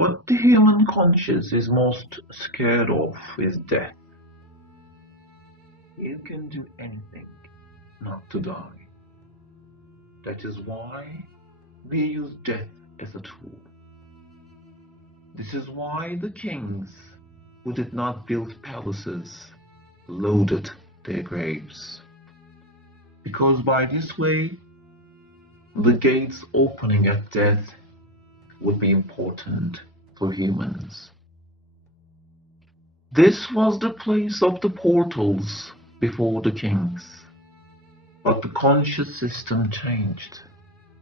What the human conscious is most scared of is death. You can do anything not to die. That is why we use death as a tool. This is why the kings who did not build palaces loaded their graves. Because by this way, the gates opening at death would be important for humans. This was the place of the portals before the kings. But the conscious system changed,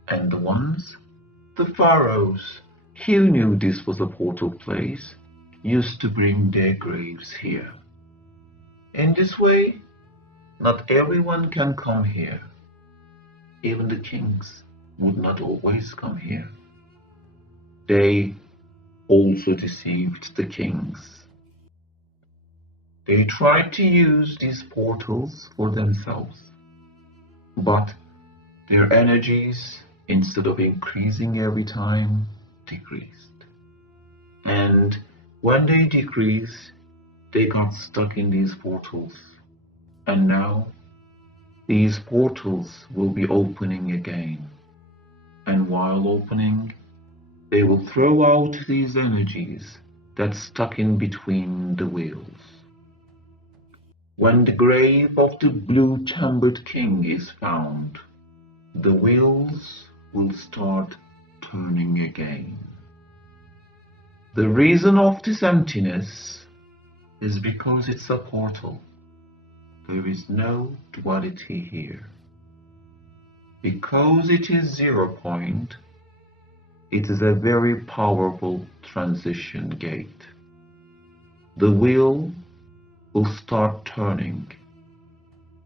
and the pharaohs, who knew this was a portal place, used to bring their graves here. In this way, not everyone can come here. Even the kings would not always come here. They also deceived the kings. They tried to use these portals for themselves, but their energies, instead of increasing every time, decreased. And when they decreased, they got stuck in these portals. And now, these portals will be opening again. And while opening, they will throw out these energies that stuck in between the wheels. When the grave of the blue-chambered king is found, the wheels will start turning again. The reason of this emptiness is because it's a portal. There is no duality here. Because it is 0 point, it is a very powerful transition gate. The wheel will start turning,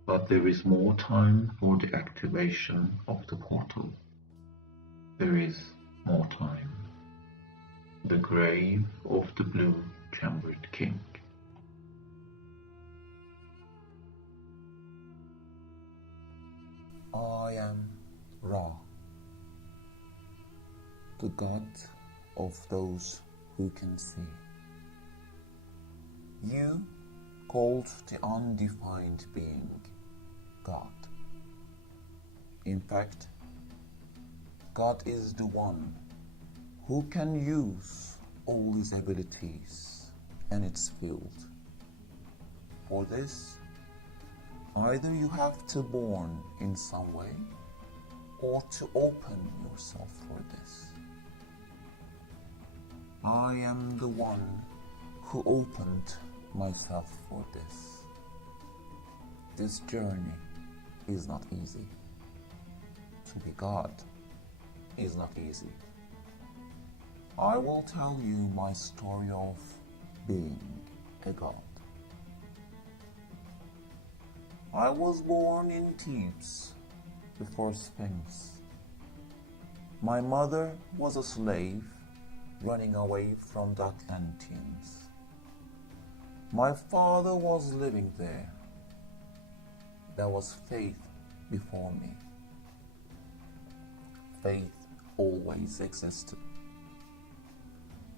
but there is more time for the activation of the portal. There is more time. The grave of the blue-chambered king. I am Ra, the god of those who can see. You called the undefined being God. In fact, God is the one who can use all his abilities and its field. For this, either you have to born in some way or to open yourself for this. I am the one who opened myself for this. This journey is not easy. To be God is not easy. I will tell you my story of being a god. I was born in Thebes before Sphinx. My mother was a slave running away from the Atlanteans. My father was living there. There was faith before me. Faith always existed.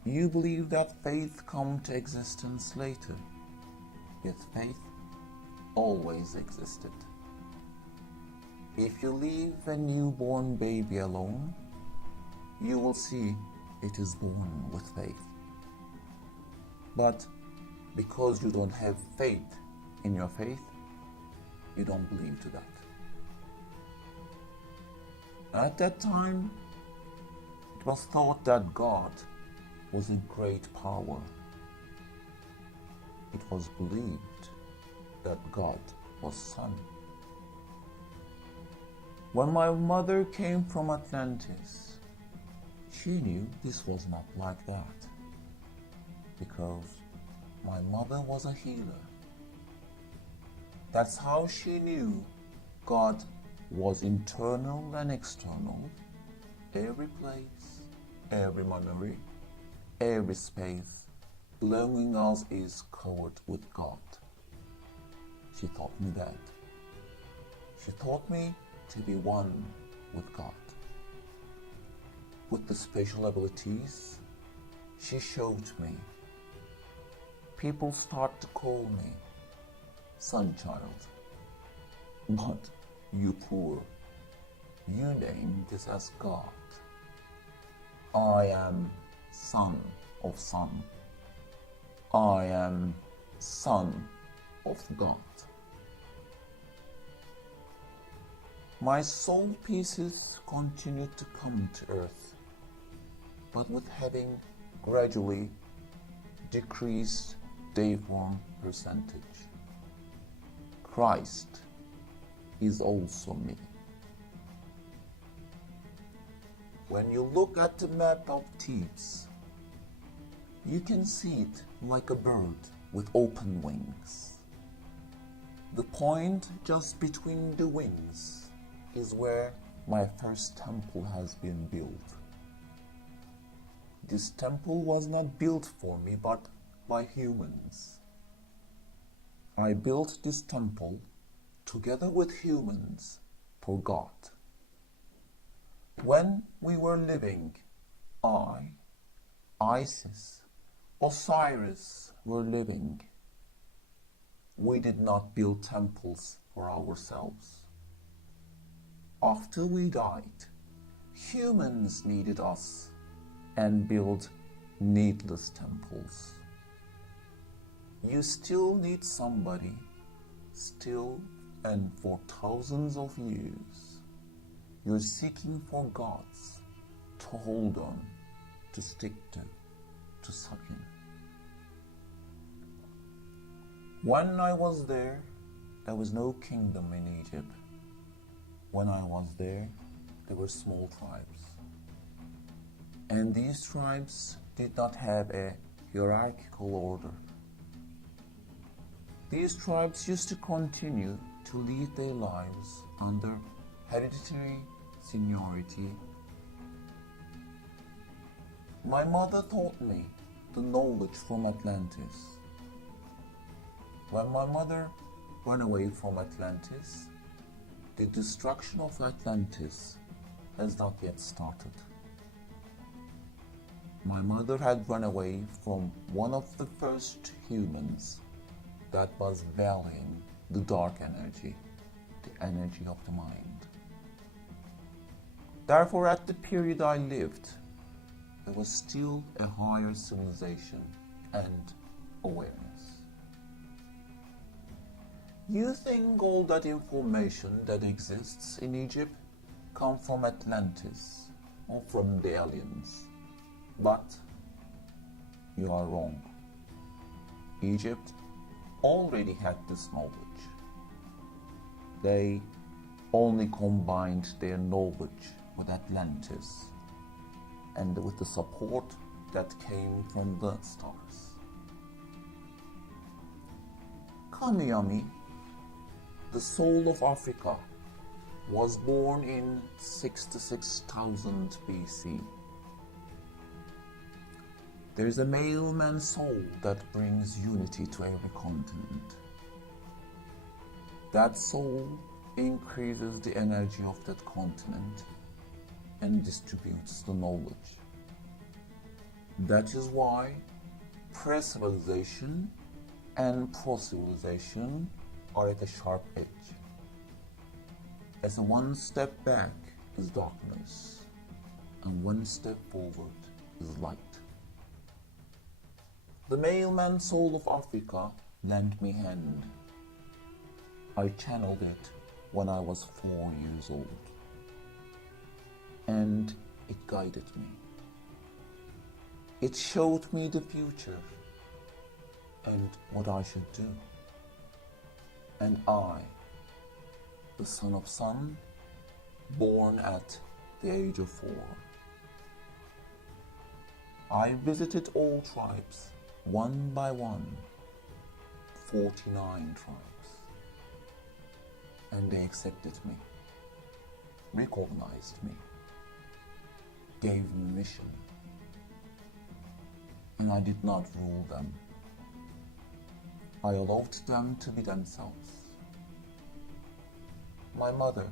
You believe that faith come to existence later, yet faith always existed. If you leave a newborn baby alone, you will see it is born with faith. But because you don't have faith in your faith, you don't believe to that. At that time, it was thought that God was a great power. It was believed that God was Son. When my mother came from Atlantis, she knew this was not like that, because my mother was a healer. That's how she knew God was internal and external. Every place, every memory, every space belonging us is covered with God. She taught me that. She taught me to be one with God. With the special abilities, she showed me. People start to call me Sun Child. But you poor, you name this as God. I am Son of Sun. I am Son of God. My soul pieces continue to come to earth, but with having gradually decreased deiform percentage. Christ is also me. When you look at the map of Thebes, you can see it like a bird with open wings. The point just between the wings is where my first temple has been built. This temple was not built for me, but by humans. I built this temple together with humans for God. When we were living, Isis, Osiris were living. We did not build temples for ourselves. After we died, humans needed us and built needless temples. You still need somebody, still, and for thousands of years, you're seeking for gods to hold on, to stick to suck in. When I was there was no kingdom in Egypt. When I was there were small tribes. And these tribes did not have a hierarchical order. These tribes used to continue to lead their lives under hereditary seniority. My mother taught me the knowledge from Atlantis. When my mother ran away from Atlantis, the destruction of Atlantis has not yet started. My mother had run away from one of the first humans that was valuing the dark energy, the energy of the mind. Therefore, at the period I lived, there was still a higher civilization and awareness. You think all that information that exists in Egypt come from Atlantis or from the aliens, but you are wrong. Egypt already had this knowledge. They only combined their knowledge with Atlantis and with the support that came from the stars. Kamiyami, the soul of Africa, was born in 66,000 BC. There is a male man soul that brings unity to every continent. That soul increases the energy of that continent and distributes the knowledge. That is why pre-civilization and pro-civilization are at a sharp edge. As a one step back is darkness, and one step forward is light. The male man soul of Africa lent me hand. I channeled it when I was 4 years old, and it guided me. It showed me the future and what I should do. And I, the son of Sun, born at the age of 4, I visited all tribes, one by one, 49 tribes, and they accepted me, recognized me, gave me mission, and I did not rule them. I allowed them to be themselves. My mother,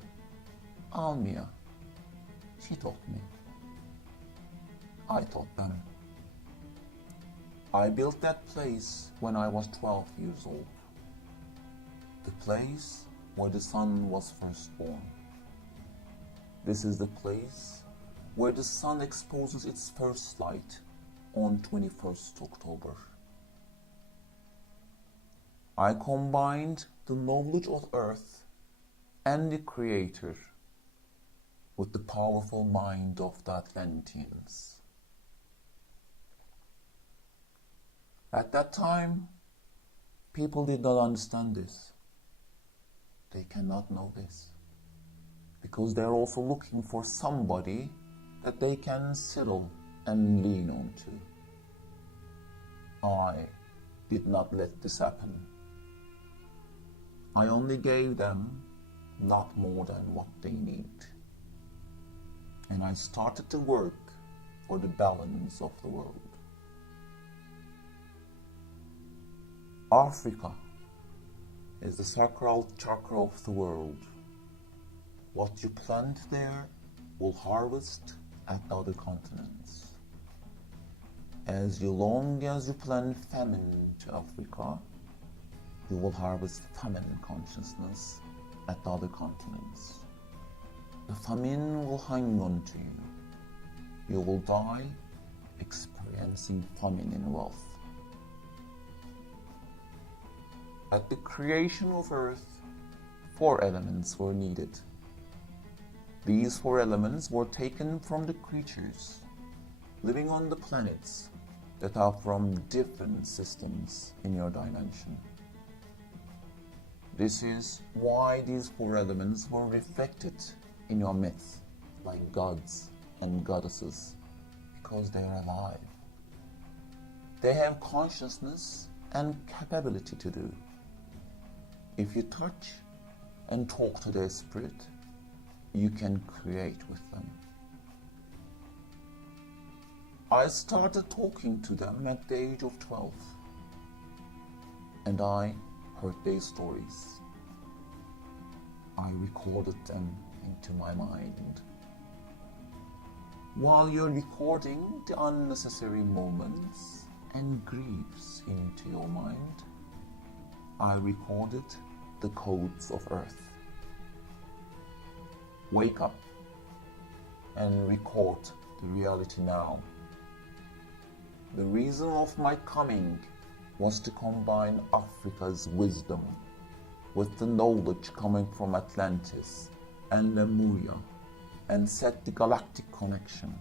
Almia, she taught me. I taught them. I built that place when I was 12 years old. The place where the sun was first born. This is the place where the sun exposes its first light on 21st October. I combined the knowledge of Earth and the Creator with the powerful mind of the Atlanteans. At that time, people did not understand this. They cannot know this because they're also looking for somebody that they can settle and lean on to. I did not let this happen. I only gave them not more than what they need. And I started to work for the balance of the world. Africa is the sacral chakra of the world. What you plant there will harvest at the other continents. As long as you plant famine to Africa, you will harvest famine consciousness at the other continents. The famine will hang on to you. You will die experiencing famine in wealth. At the creation of Earth, 4 elements were needed. These 4 elements were taken from the creatures living on the planets that are from different systems in your dimension. This is why these 4 elements were reflected in your myth, like gods and goddesses, because they are alive. They have consciousness and capability to do. If you touch and talk to their spirit, you can create with them. I started talking to them at the age of 12, and I heard their stories. I recorded them into my mind. While you're recording the unnecessary moments and griefs into your mind, I recorded the codes of Earth. Wake up and record the reality now. The reason of my coming was to combine Africa's wisdom with the knowledge coming from Atlantis and Lemuria and set the galactic connection.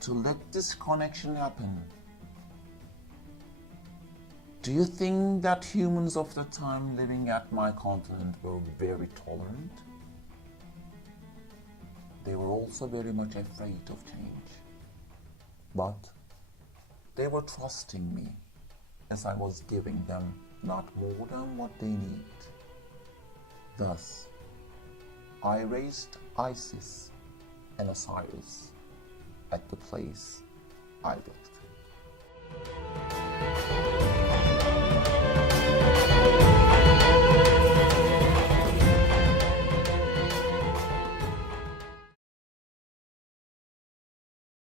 To let this connection happen, do you think that humans of the time living at my continent were very tolerant? They were also very much afraid of change. But they were trusting me as I was giving them not more than what they need. Thus, I raised Isis and Osiris at the place I built.